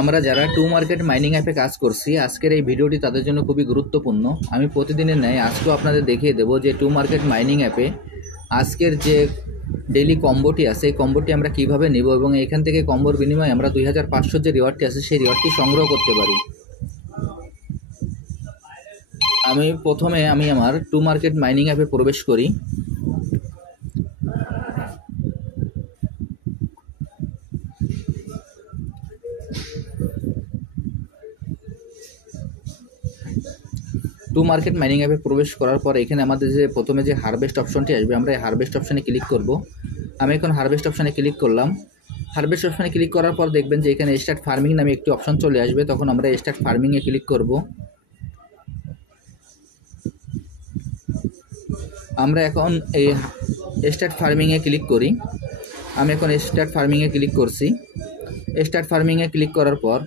আমরা যারা to market mining অ্যাপে কাজ করছি, আজকের এই ভিডিওটি তাদের জন্য খুবই গুরুত্বপূর্ণ। আমি প্রতিদিনের ন্যায় আজকেও আপনাদের দেখিয়ে দেবো যে টু মার্কেট মাইনিং অ্যাপে আজকের যে ডেইলি কম্বোটি আছে এই কম্বোটি আমরা কিভাবে নিব এবং এখান থেকে কম্বোর বিনিময়ে আমরা 2500 যে রিওয়ার্ডটি আছে সেই রিওয়ার্ডটি সংগ্রহ করতে পারি। প্রথমে আমি আমার টু মার্কেট মাইনিং অ্যাপে প্রবেশ করি। টু মার্কেট মাইনিং অ্যাপে প্রবেশ করার পর এখানে আমাদের যে প্রথমে যে হারভেস্ট অপশনটি আসবে, আমরা এই হারভেস্ট অপশনে ক্লিক করব। আমি এখন হারভেস্ট অপশনে ক্লিক করলাম। হারভেস্ট অপশনে ক্লিক করার পর দেখবেন যে এখানে স্টার্ট ফার্মিং নামে একটি অপশন চলে আসবে, তখন আমরা স্টার্ট ফার্মিংয়ে ক্লিক করব। আমরা এখন এই স্টার্ট ফার্মিংয়ে ক্লিক করি। আমি এখন স্টার্ট ফার্মিংয়ে ক্লিক করছি। স্টার্ট ফার্মিংয়ে ক্লিক করার পর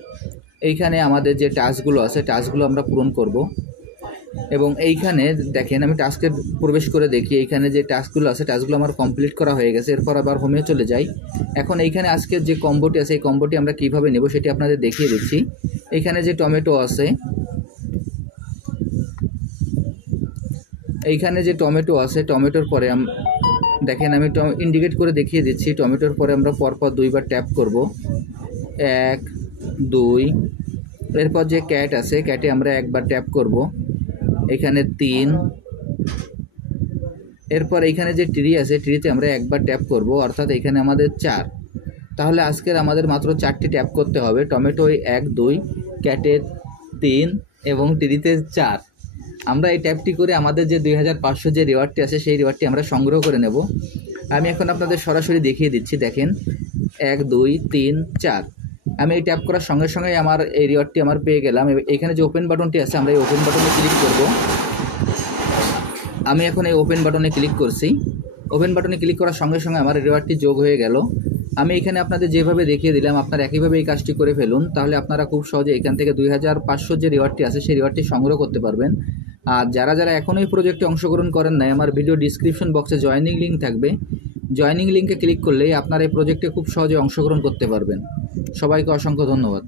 এইখানে আমাদের যে টাস্কগুলো আছে টাস্কগুলো আমরা পূরণ করব এবং এইখানে দেখেন আমি টাস্কে প্রবেশ করে দেখি এইখানে যে টাস্কগুলো আছে টাস্কগুলো আমার কমপ্লিট করা হয়ে গেছে। এরপর আবার হোমে চলে যাই। এখন এইখানে আজকের যে কম্বোটি আছে এই কম্বোটি আমরা কিভাবে নেব সেটি আপনাদের দেখিয়ে দিচ্ছি। এইখানে যে টমেটো আছে, এইখানে যে টমেটো আছে টমেটোর পরে দেখেন আমি ইন্ডিকেট করে দেখিয়ে দিচ্ছি। টমেটোর পরে আমরা পরপর দুইবার ট্যাপ করব, 1 2। এরপর যে ক্যাট আছে ক্যাটে আমরা একবার ট্যাপ করব, এখানে 3। এরপর এইখানে যে ট্রি আছে ট্রিতে আমরা একবার ট্যাপ করব, অর্থাৎ এখানে আমাদের 4। তাহলে আজকের আমাদের মাত্র 4টি ট্যাপ করতে হবে। টমেটোয় 1 2, ক্যাটে 3 এবং ট্রিতে 4। আমরা এই ট্যাপটি করে আমাদের যে 2500 যে রিওয়ার্ডটি আছে সেই রিওয়ার্ডটি আমরা সংগ্রহ করে নেব। আমি এখন আপনাদের সরাসরি দেখিয়ে দিচ্ছি। দেখেন 1 2 3 4। আমি এই ট্যাপ করার সঙ্গে সঙ্গে আমার এই রিওয়ার্ডটি আমার পেয়ে গেলাম। এখানে যে ওপেন বাটনটি আছে আমরা এই ওপেন বাটনে ক্লিক করব। আমি এখন এই ওপেন বাটনে ক্লিক করছি। ওপেন বাটনে ক্লিক করার সঙ্গে সঙ্গে আমার রিওয়ার্ডটি যোগ হয়ে গেল। আমি এখানে আপনাদের যেভাবে দেখিয়ে দিলাম আপনারা একইভাবে এই কাজটি করে ফেলুন, তাহলে আপনারা খুব সহজে এখান থেকে 2500 যে রিওয়ার্ডটি আছে সেই রিওয়ার্ডটি সংগ্রহ করতে পারবেন। আর যারা যারা এখনও এই প্রজেক্টে অংশগ্রহণ করেন নাই, আমার ভিডিও ডিসক্রিপশন বক্সে জয়েনিং লিঙ্ক থাকবে। জয়েনিং লিঙ্কে ক্লিক করলেই আপনারা এই প্রজেক্টে খুব সহজে অংশগ্রহণ করতে পারবেন। সবাইকে অসংখ্য ধন্যবাদ।